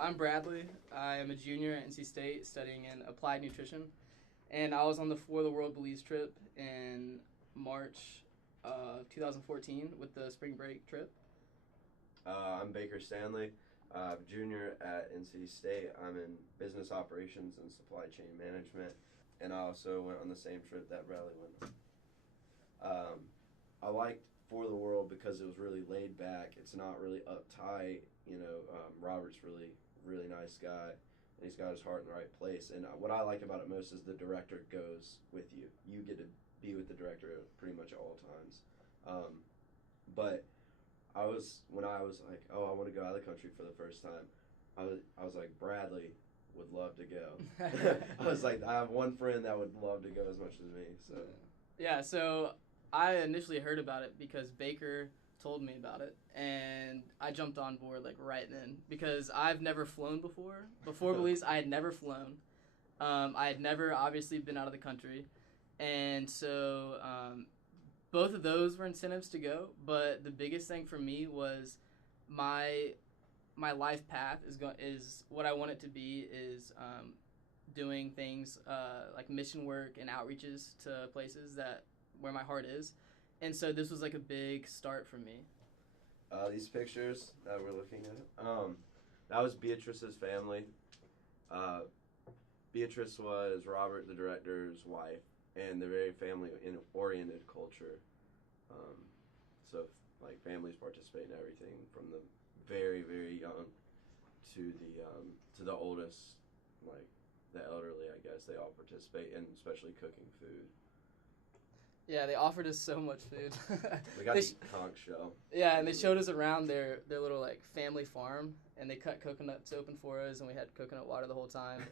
I'm Bradley. I am a junior at NC State studying in applied nutrition. And I was on the For the World Belize trip in March of 2014 with the spring break trip. I'm Baker Stanley, junior at NC State. I'm in business operations and supply chain management, and I also went on the same trip that Bradley went on. I liked For the World because it was really laid back. It's not really uptight. Robert's really nice guy, and he's got his heart in the right place. And what I like about it most is the director goes with you. You get to be with the director pretty much at all times. But when I was like, oh, I want to go out of the country for the first time, I was like, Bradley would love to go. I was like, I have one friend that would love to go as much as me. So I initially heard about it because Baker told me about it, and I jumped on board like right then because I've never flown before. Before Belize, I had never flown. I had never obviously been out of the country, and so both of those were incentives to go. But the biggest thing for me was my life path is what I want it to be is doing things like mission work and outreaches to places where my heart is. And so this was like a big start for me. These pictures that we're looking at, that was Beatrice's family. Beatrice was Robert, the director's wife, and they're very family-oriented culture. So like families participate in everything from the very, very young to the oldest, like the elderly, I guess. They all participate in, especially cooking food. Yeah, they offered us so much food. We got the conch shell. Yeah, and they showed us around their little like family farm, and they cut coconuts open for us, and we had coconut water the whole time.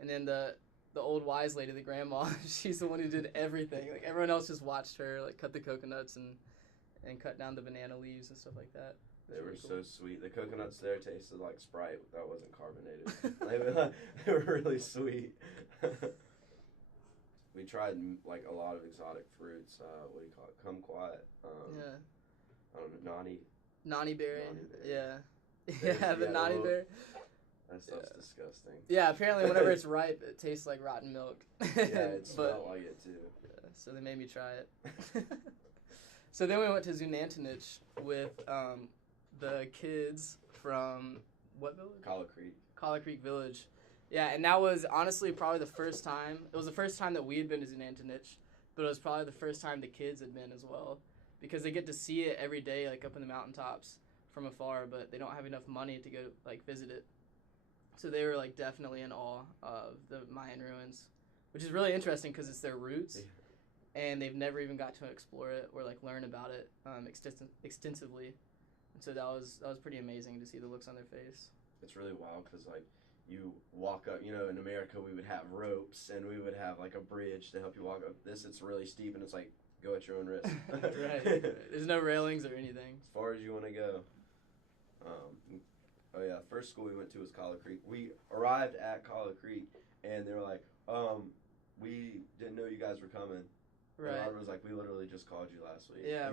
And then the old wise lady, the grandma, she's the one who did everything. Like everyone else just watched her like cut the coconuts and cut down the banana leaves and stuff like that. They were so sweet. The coconuts there tasted like Sprite that wasn't carbonated. They were really sweet. We tried like a lot of exotic fruits. What do you call it? Kumquat. I don't know. Nani berry. Yeah. Yeah, the nani berry. That stuff's disgusting. Yeah, apparently whenever it's ripe, it tastes like rotten milk. Yeah, it smelled like it too. Yeah, so they made me try it. So then we went to Zunantanich with the kids from what village? Collar Creek Village. Yeah, and that was honestly probably the first time. It was the first time that we had been to Zunantanich, but it was probably the first time the kids had been as well, because they get to see it every day, like up in the mountaintops from afar, but they don't have enough money to go like visit it. So they were like definitely in awe of the Mayan ruins, which is really interesting because it's their roots, and they've never even got to explore it or like learn about it extensively. And so that was pretty amazing to see the looks on their face. It's really wild because like you walk up, in America we would have ropes and we would have like a bridge to help you walk up. It's really steep and it's like go at your own risk. Right. There's no railings or anything. As far as you want to go. First school we went to was Collar Creek. We arrived at Collar Creek and they were like, we didn't know you guys were coming. Right. And Robert was like, we literally just called you last week. Yeah,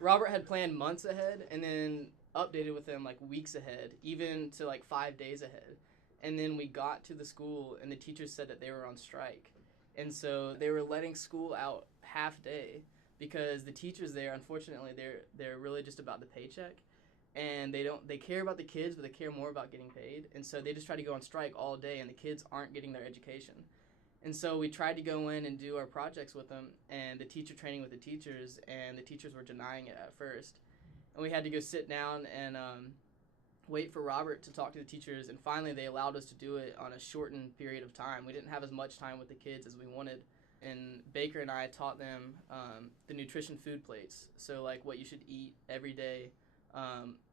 Robert had planned months ahead and then updated with them like weeks ahead, even to like 5 days ahead. And then we got to the school and the teachers said that they were on strike. And so they were letting school out half day because the teachers there, unfortunately, they're really just about the paycheck. And they care about the kids, but they care more about getting paid. And so they just try to go on strike all day and the kids aren't getting their education. And so we tried to go in and do our projects with them and the teacher training with the teachers, and the teachers were denying it at first. And we had to go sit down and wait for Robert to talk to the teachers, and finally they allowed us to do it on a shortened period of time. We didn't have as much time with the kids as we wanted, and Baker and I taught them the nutrition food plates, so like what you should eat every day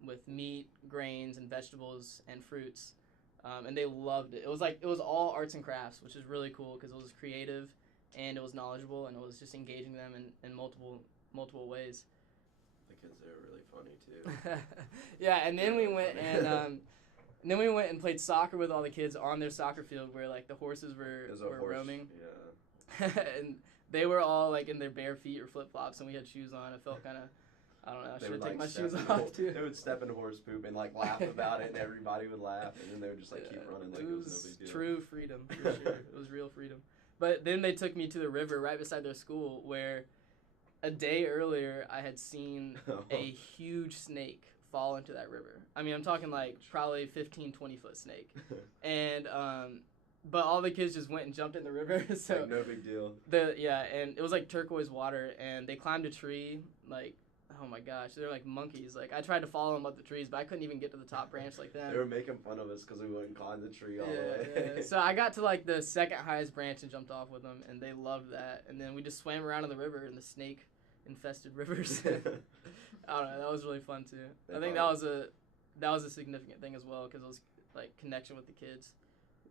with meat, grains, and vegetables and fruits. And they loved it. It was all arts and crafts, which is really cool because it was creative and it was knowledgeable and it was just engaging them in multiple ways. The kids there were really funny too. Yeah, and then we went and played soccer with all the kids on their soccer field where like the horses were roaming. Yeah. And they were all like in their bare feet or flip flops, and we had shoes on. It felt kind of I don't know. I They should have would, taken my step shoes in off too. They would step in horse poop and like laugh about it, and everybody would laugh, and then they would just like keep running like it was no big deal. True freedom, for sure. It was real freedom. But then they took me to the river right beside their school, where a day earlier I had seen a huge snake fall into that river. I mean, I'm talking like probably 15, 20-foot snake. And but all the kids just went and jumped in the river. So like, no big deal. And it was like turquoise water, and they climbed a tree like, oh my gosh, they're like monkeys. Like, I tried to follow them up the trees, but I couldn't even get to the top branch like them. They were making fun of us because we wouldn't climb the tree all the way. Yeah. So I got to like the second highest branch and jumped off with them, and they loved that. And then we just swam around in the river in the snake infested rivers. I don't know, that was really fun too. I think that was a significant thing as well, because it was like connection with the kids.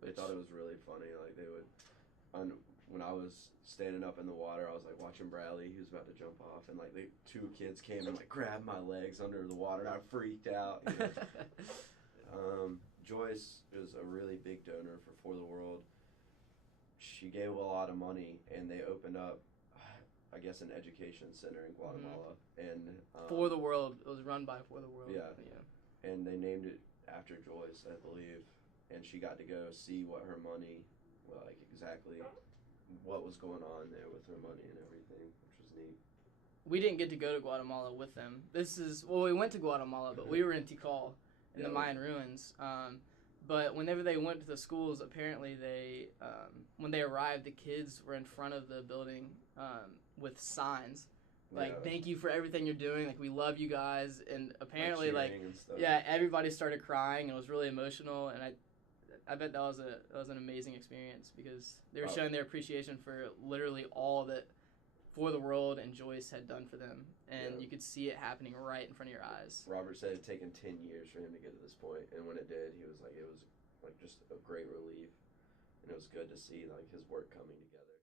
They thought it was really funny. Like, they would, when I was standing up in the water, I was like watching Bradley. He was about to jump off, and like the two kids came and like grabbed my legs under the water, and I freaked out. You know? Joyce is a really big donor for the World. She gave a lot of money, and they opened up, I guess, an education center in Guatemala. And For the World, it was run by For the World. Yeah. And they named it after Joyce, I believe. And she got to go see what her money, like exactly what was going on there with her money and everything, which was neat. We didn't get to go to Guatemala with them. We went to Guatemala, but we were in Tikal in the Mayan ruins. But whenever they went to the schools, apparently when they arrived, the kids were in front of the building with signs. Like, thank you for everything you're doing. Like, we love you guys. And apparently, everybody started crying, and it was really emotional. And I bet that was an amazing experience, because they were showing their appreciation for literally all that For the World and Joyce had done for them. And you could see it happening right in front of your eyes. Robert said it had taken 10 years for him to get to this point. And when it did, he was like, it was like just a great relief. And it was good to see like his work coming together.